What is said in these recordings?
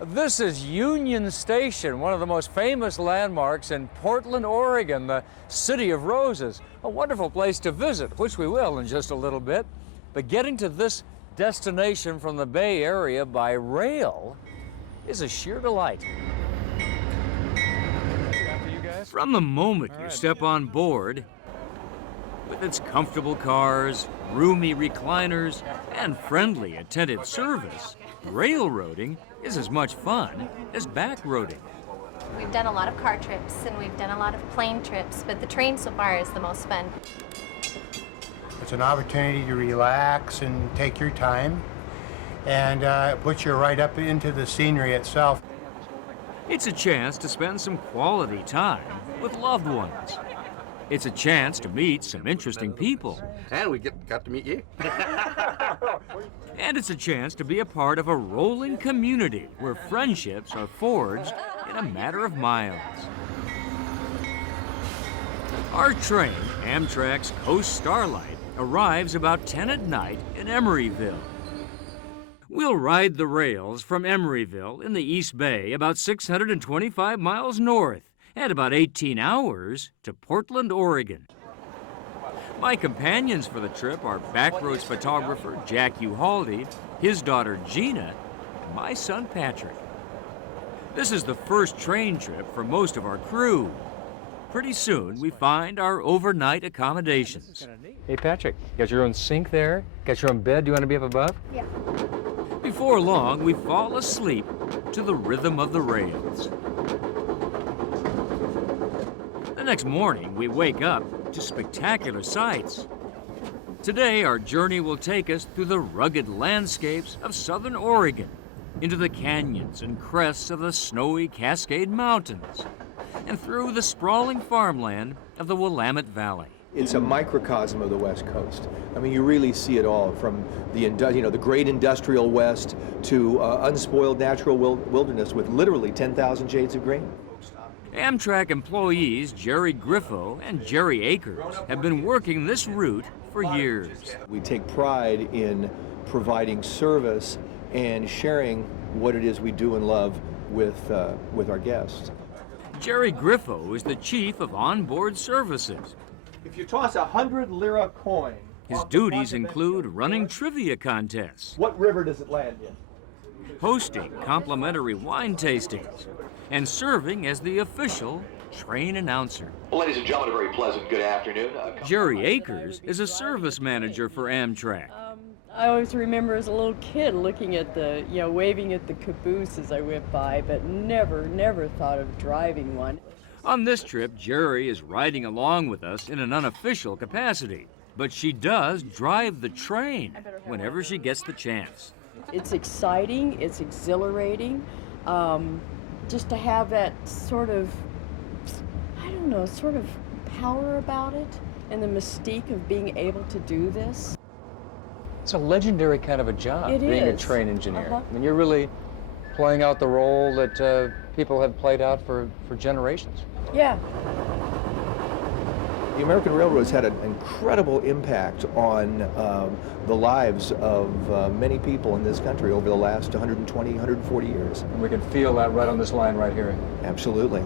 This is Union Station, one of the most famous landmarks in Portland, Oregon, the city of roses. A wonderful place to visit, which we will in just a little bit. But getting to this destination from the Bay Area by rail is a sheer delight. From the moment you step on board, with its comfortable cars, roomy recliners, and friendly, attentive service, railroading is as much fun as backroading. We've done a lot of car trips and we've done a lot of plane trips, but the train so far is the most fun. It's an opportunity to relax and take your time, and it puts you right up into the scenery itself. It's a chance to spend some quality time with loved ones. It's a chance to meet some interesting people. And we got to meet you. And it's a chance to be a part of a rolling community where friendships are forged in a matter of miles. Our train, Amtrak's Coast Starlight, arrives about 10 at night in Emeryville. We'll ride the rails from Emeryville in the East Bay about 625 miles north and about 18 hours to Portland, Oregon. My companions for the trip are Backroads photographer Jack Uhalde, his daughter Gina, and my son Patrick. This is the first train trip for most of our crew. Pretty soon we find our overnight accommodations. Hey Patrick, got your own sink there? Got your own bed? Do you want to be up above? Yeah. Before long, we fall asleep to the rhythm of the rails. The next morning, we wake up to spectacular sights. Today, our journey will take us through the rugged landscapes of southern Oregon, into the canyons and crests of the snowy Cascade Mountains, and through the sprawling farmland of the Willamette Valley. It's a microcosm of the West Coast. I mean, you really see it all, from the great industrial West to unspoiled natural wilderness with literally 10,000 shades of green. Amtrak employees Jerry Griffo and Jerry Akers have been working this route for years. We take pride in providing service and sharing what it is we do and love with our guests. Jerry Griffo is the chief of onboard services. If you toss a 100 lira coin, his duties include running trivia contests. What river does it land in? Hosting complimentary wine tastings, and serving as the official train announcer. Well, ladies and gentlemen, a very pleasant good afternoon. Jerry Akers is a service manager for Amtrak. I always remember as a little kid looking at the, waving at the caboose as I went by, but never thought of driving one. On this trip, Jerry is riding along with us in an unofficial capacity, but she does drive the train whenever she gets the chance. It's exciting, it's exhilarating, just to have that sort of power about it and the mystique of being able to do this. It's a legendary kind of a job, it being is. A train engineer. Uh-huh. I mean, you're really playing out the role that people have played out for generations. Yeah. The American railroads had an incredible impact on the lives of many people in this country over the last 120, 140 years. And we can feel that right on this line right here. Absolutely.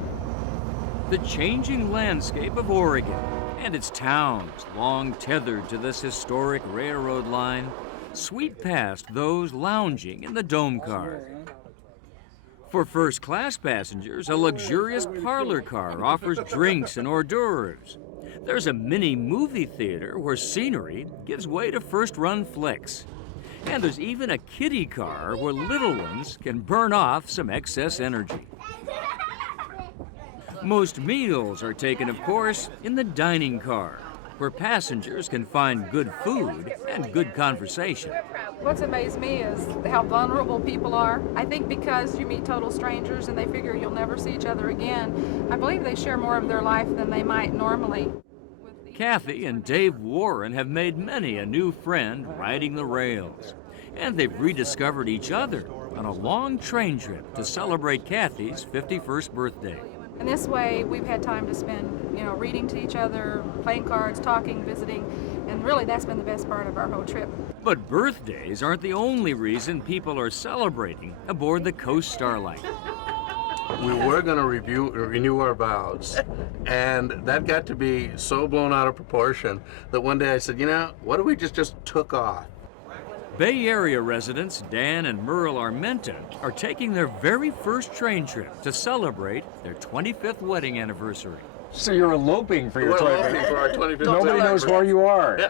The changing landscape of Oregon and its towns, long tethered to this historic railroad line, sweep past those lounging in the dome car. For first-class passengers, a luxurious parlor car offers drinks and hors d'oeuvres. There's a mini movie theater where scenery gives way to first-run flicks. And there's even a kiddie car where little ones can burn off some excess energy. Most meals are taken, of course, in the dining car, where passengers can find good food and good conversation. What's amazed me is how vulnerable people are. I think because you meet total strangers and they figure you'll never see each other again, I believe they share more of their life than they might normally. Kathy and Dave Warren have made many a new friend riding the rails, and they've rediscovered each other on a long train trip to celebrate Kathy's 51st birthday. And this way, we've had time to spend, reading to each other, playing cards, talking, visiting, and really that's been the best part of our whole trip. But birthdays aren't the only reason people are celebrating aboard the Coast Starlight. We were going to renew our vows, and that got to be so blown out of proportion that one day I said, you know, what if we just took off? Bay Area residents Dan and Merle Armenta are taking their very first train trip to celebrate their 25th wedding anniversary. So you're eloping for your We're 25th. eloping for our 25th Nobody wedding knows where you are.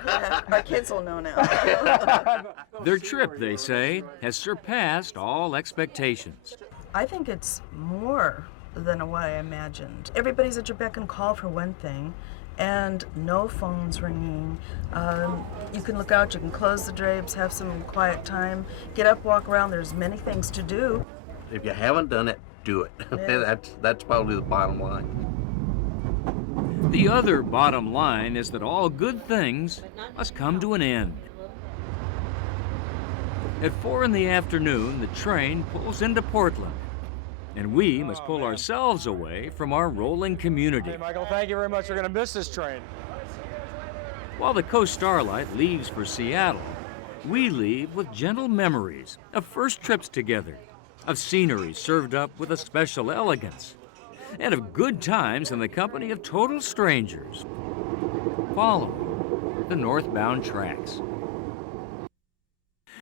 Our kids will know now. Their trip, they say, has surpassed all expectations. I think it's more than what I imagined. Everybody's at your beck and call for one thing, and no phones ringing. You can look out, you can close the drapes, have some quiet time, get up, walk around. There's many things to do. If you haven't done it, do it. Yeah. That's probably the bottom line. The other bottom line is that all good things must come to an end. At 4 in the afternoon, the train pulls into Portland, and we must pull ourselves away from our rolling community. Hey, Michael, thank you very much. We're going to miss this train. While the Coast Starlight leaves for Seattle, we leave with gentle memories of first trips together, of scenery served up with a special elegance, and of good times in the company of total strangers following the northbound tracks.